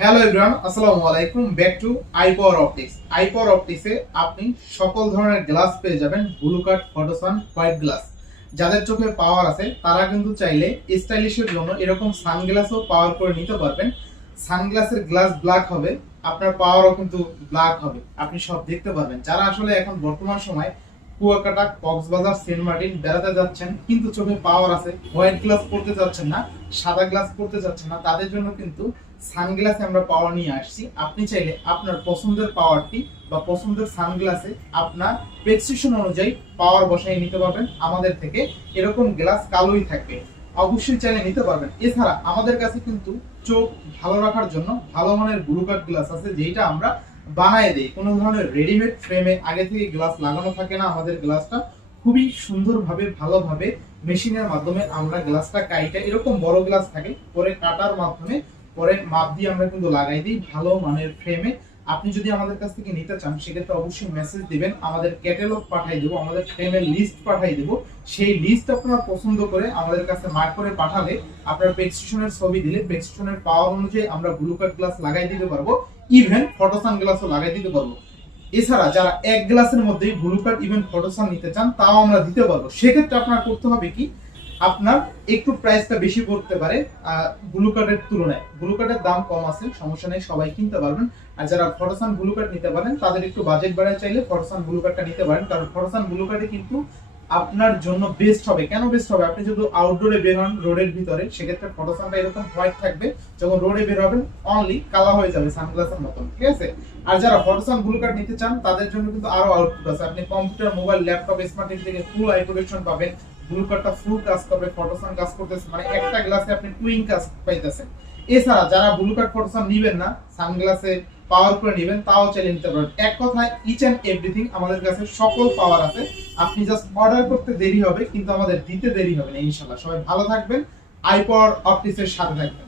Hello everyone, আসসালামু আলাইকুম। Back to eye power optics. Eye power অপটিক্সে আপনি সকল ধরনের গ্লাস পেয়ে যাবেন, ব্লু কাট, ফটোসান, হোয়াইট গ্লাস। যাদের চোখে পাওয়ার আছে তারা কিন্তু চাইলে স্টাইলিশের জন্য এরকম সানগ্লাসও পাওয়ার করে নিতে পারবেন। সানগ্লাসের গ্লাস ব্ল্যাক হবে, আপনার পাওয়ারও কিন্তু ব্ল্যাক হবে, আপনি সব দেখতে পারবেন। যারা আসলে এখন বর্তমান সময় কুয়াকাটা, কক্সবাজার, সেন্ট মার্টিন বেড়াতে যাচ্ছেন কিন্তু চোখে পাওয়ার আছে, হোয়াইট গ্লাস পড়তে যাচ্ছেন না, সাদা গ্লাস পড়তে যাচ্ছেন না, তাদের জন্য কিন্তু সানগ্লাসে আমরা পাওয়ার নিয়ে আসছি। আপনি চাইলে আপনার পছন্দের পাওয়ারটি বা পছন্দের সানগ্লাসে আপনার প্রেসক্রিপশন অনুযায়ী পাওয়ার বসাই নিতে পারবেন আমাদের থেকে। এরকম গ্লাস কালোই থাকবে, অবশ্যই চাইলে নিতে পারবেন। এছাড়া আমাদের কাছে কিন্তু চোখ ভালো রাখার জন্য ভালো মানের ব্লু কাট গ্লাস আছে, যেটা আমরা বানায় দেই। কোনো ধরনের রেডিমেড ফ্রেমে আগে থেকে গ্লাস লাগানো থাকে না। আমাদের গ্লাসটা খুবই সুন্দরভাবে ভালোভাবে মেশিনের মাধ্যমে আমরা গ্লাসটা কাইটা, এরকম বড় গ্লাস থাকে, পরে কাটার মাধ্যমে পরে মাপ দিয়ে আমরা কিন্তু লাগাই দিই ভালো মানের ফ্রেমে। আপনি যদি আমাদের কাছ থেকে নিতে চান সেক্ষেত্রে অবশ্যই মেসেজ দিবেন, আমাদের ক্যাটালগ পাঠাই দেবো, আমাদের ফ্রেমের লিস্ট পাঠাই দেবো। সেই লিস্ট আপনারা পছন্দ করে আমাদের কাছে মার্ক করে পাঠালে, আপনার প্রেসক্রিপশনের ছবি দিলে প্রেসক্রিপশনের পাওয়ার অনুযায়ী আমরা ব্লু কাট গ্লাস লাগাই দিতে পারবো, ইভেন ফটোসান গ্লাসও লাগাই দিতে পারবো। এছাড়া যারা এক গ্লাসের মধ্যেই ব্লু কাট ইভেন ফটোসান নিতে চান তাও আমরা দিতে পারবো। সেক্ষেত্রে আপনার করতে হবে কি, আপনার একটু প্রাইসটা বেশি পড়তে পারে ব্লু কার্ডের তুলনায়। ব্লু কার্ডের দাম কম আছে, সমস্যা নেই, সবাই কিনতে পারবেন। আর যারা ফটোসান ব্লু কার্ড নিতে পারেন তাদের একটু বাজেট বাড়ায় চাইলে ফটোসান ব্লু কার্ডটা নিতে পারেন, কারণ ফটোসান ব্লু কার্ডে কিন্তু আপনার জন্য বেস্ট হবে। কেন বেস্ট হবে? আপনি যদি আউটডোরে বের হন রোডের ভিতরে, সেক্ষেত্রে ফটোসানটা এরকম হোয়াইট থাকবে, যখন রোডে বের হবেন অনলি কালা হয়ে যাবে সানগ্লাসের মতন, ঠিক আছে? আর যারা ফটোসান ব্লু কার্ড নিতে চান তাদের জন্য কিন্তু আরো আউটপুট আছে। আপনি computer, mobile, laptop, smart TV থেকে ফুল আই প্রোটেকশন পাবেন। ব্লু কার্ডটা ফুল কাজ করবে, ফটোসান কাজ করতেছে, মানে একটা গ্লাসে আপনি টুইং কাজ পাইতেছেন। এছাড়া যারা ব্লু কার্ড ফটোসান নিবেন না, সানগ্লাসে পাওয়ার করে নেবেন, তাও চালিয়ে নিতে পারবেন। এক কথায় ইচ এন্ড এভরিথিং আমাদের কাছে সকল পাওয়ার আছে। আপনি জাস্ট অর্ডার করতে দেরি হবে, কিন্তু আমাদের দিতে দেরি হবে না ইনশাআল্লাহ। সবাই ভালো থাকবেন, আই পাওয়ার অপটিক্সের সাথে থাকবেন।